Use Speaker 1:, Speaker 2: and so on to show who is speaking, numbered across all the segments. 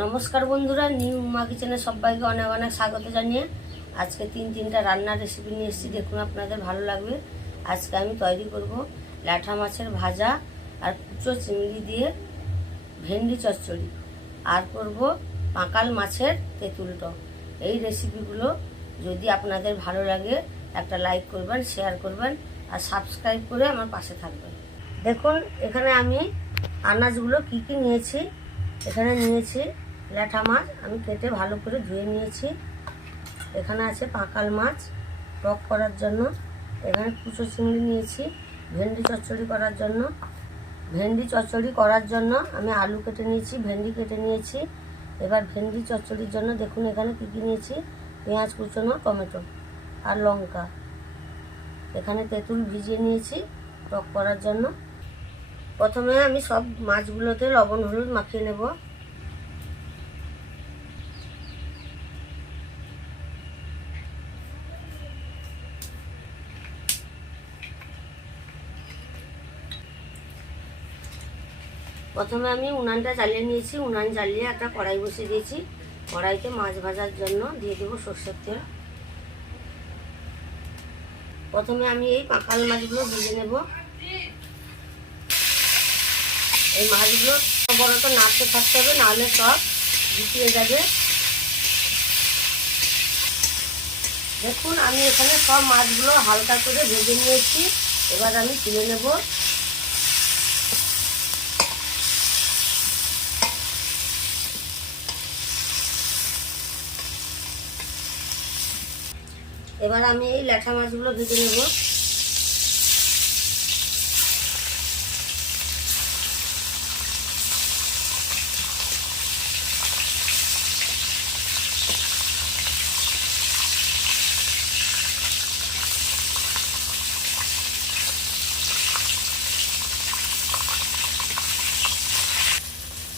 Speaker 1: নমস্কার বন্ধুরা, নিউ মা কিচেনে সবাইকে অনেক অনেক স্বাগত জানিয়ে আজকে তিন তিনটা রান্নার রেসিপি নিয়ে এসেছি, দেখুন আপনাদের ভালো লাগবে। আজকে আমি তৈরি করব ল্যাঠা মাছের ভাজা আর কুচো চিংড়ি দিয়ে ভেন্ডি চচ্চড়ি। আর করব পাঁকাল মাছের তেঁতুল টক। এই রেসিপিগুলো যদি আপনাদের ভালো লাগে, একটা লাইক করবেন শেয়ার করবেন আর সাবস্ক্রাইব করে আমার পাশে থাকবেন। দেখুন, এখানে আমি আনাজগুলো কি কি নিয়েছি? এখানে নিয়েছি ল্যাঠা মাছ আমি কেটে ভালো করে ধুয়ে নিয়েছি। এখানে আছে পাঁকাল মাছ, টক করার জন্য। এখানে কুচো চিংড়ি নিয়েছি, ভেন্ডি চচ্চড়ি করার জন্য। ভেন্ডি চচ্চড়ি করার জন্য আমি আলু কেটে নিয়েছি, ভেন্ডি কেটে নিয়েছি। এবার ভেন্ডি চচ্চড়ির জন্য দেখুন এখানে কী কী নিয়েছি, পেঁয়াজ কুচোনো, টমেটো আর লঙ্কা। এখানে তেঁতুল ভিজিয়ে নিয়েছি টক করার জন্য। প্রথমে আমি সব মাছগুলোতে লবণ, হলুদ মাখিয়ে নেব। প্রথমে আমি উনানটা জ্বালিয়ে নিয়েছি, উনান জ্বালিয়ে একটা কড়াই বসিয়ে দিয়েছি। কড়াইতে মাছ ভাজার জন্য দিয়ে দেবো সর্ষের তেল। প্রথমে আমি এই পাঁকাল মাছগুলো ভেজে নেব। এই মাছগুলো বড় তো নাড়তে থাকতে হবে, নাহলে সব গুটিয়ে যাবে। দেখুন, আমি এখানে সব মাছগুলো হালকা করে ভেজে নিয়েছি। এবার আমি তুলে নেব। এবার আমি এই ল্যাঠা মাছগুলো ভেজে নেব।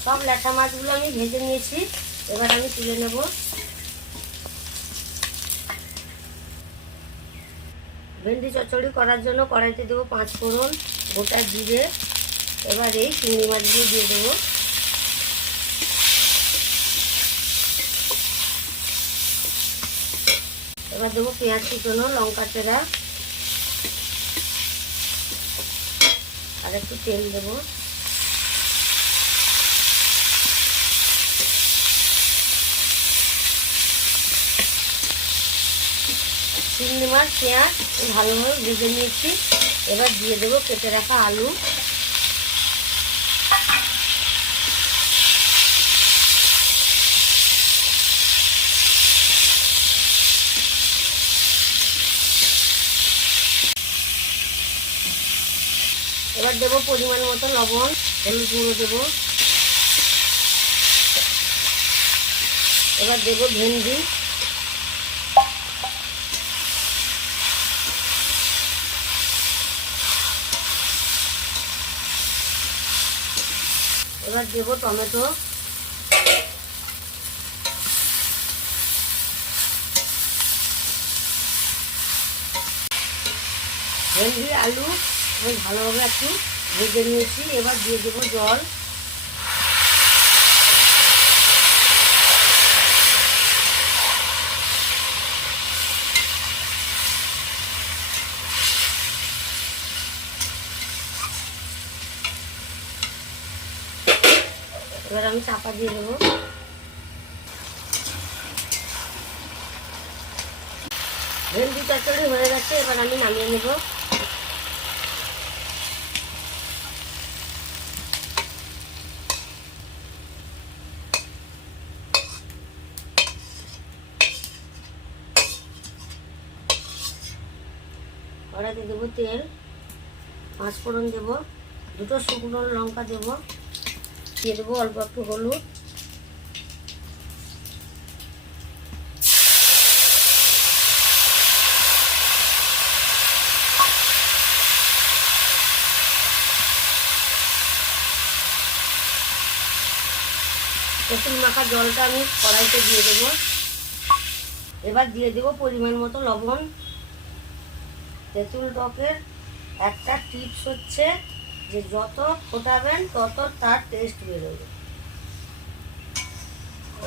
Speaker 1: সব ল্যাঠা মাছগুলো আমি ভেজে নিয়েছি। এবার আমি তুলে নেব। ভেন্ডি চচ্চড়ি করার জন্য কড়াইতে দেবো পাঁচ ফোড়ন, গোটা জিরে। এবার এই চিংড়ি মাছগুলো দিয়ে দেবো। এবার দেবো পেঁয়াজ কুচনো, লঙ্কা চেরা। আর একটু তেল দেবো। মাছ, পেঁয়াজ ভালোভাবে ভেজে নিয়েছি। এবার দিয়ে দেবো কেটে রাখা আলু। এবার দেবো পরিমাণ মতো লবণ, হলুদ গুঁড়ো দেবো। এবার দেবো ভেন্ডি। এবার দেব টমেটো। ভেন্ডি আলু বেশ ভালোভাবে একটু ভেজে নিয়েছি। এবার দিয়ে দেবো জল। এবার আমি চাপা দিয়ে দেবো। ভেন্ডি চচ্চড়ি হয়ে গেছে, এবার আমি নামিয়ে নেব। কড়াইতে দেবো তেল পাঁচ ফোড়ন দেবো, দুটো শুকনো লঙ্কা দেবো। দিয়ে দেবো, অল্প একটু হলুদ। তেঁতুল মাখা জলটা আমি কড়াইতে দিয়ে দেবো। এবার দিয়ে দেবো পরিমাণ মতো লবণ। তেঁতুল টকের একটা টিপস হচ্ছে যে যত ফোটাবেন, তত তার টেস্ট বেরোবে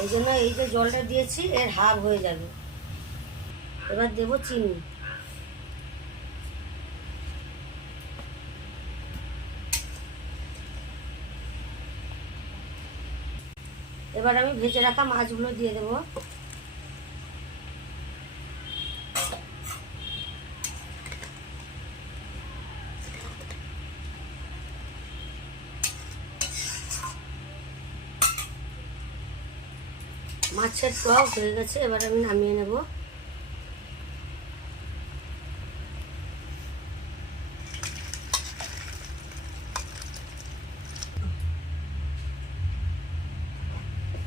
Speaker 1: এই জন্য এই যে জলটা দিয়েছি, এর হাফ হয়ে যাবে। এবার দেবো চিনি। এবার আমি ভেজে রাখা মাছগুলো দিয়ে দেবো। মাছের টক হয়ে গেছে এবার আমি নামিয়ে নেব।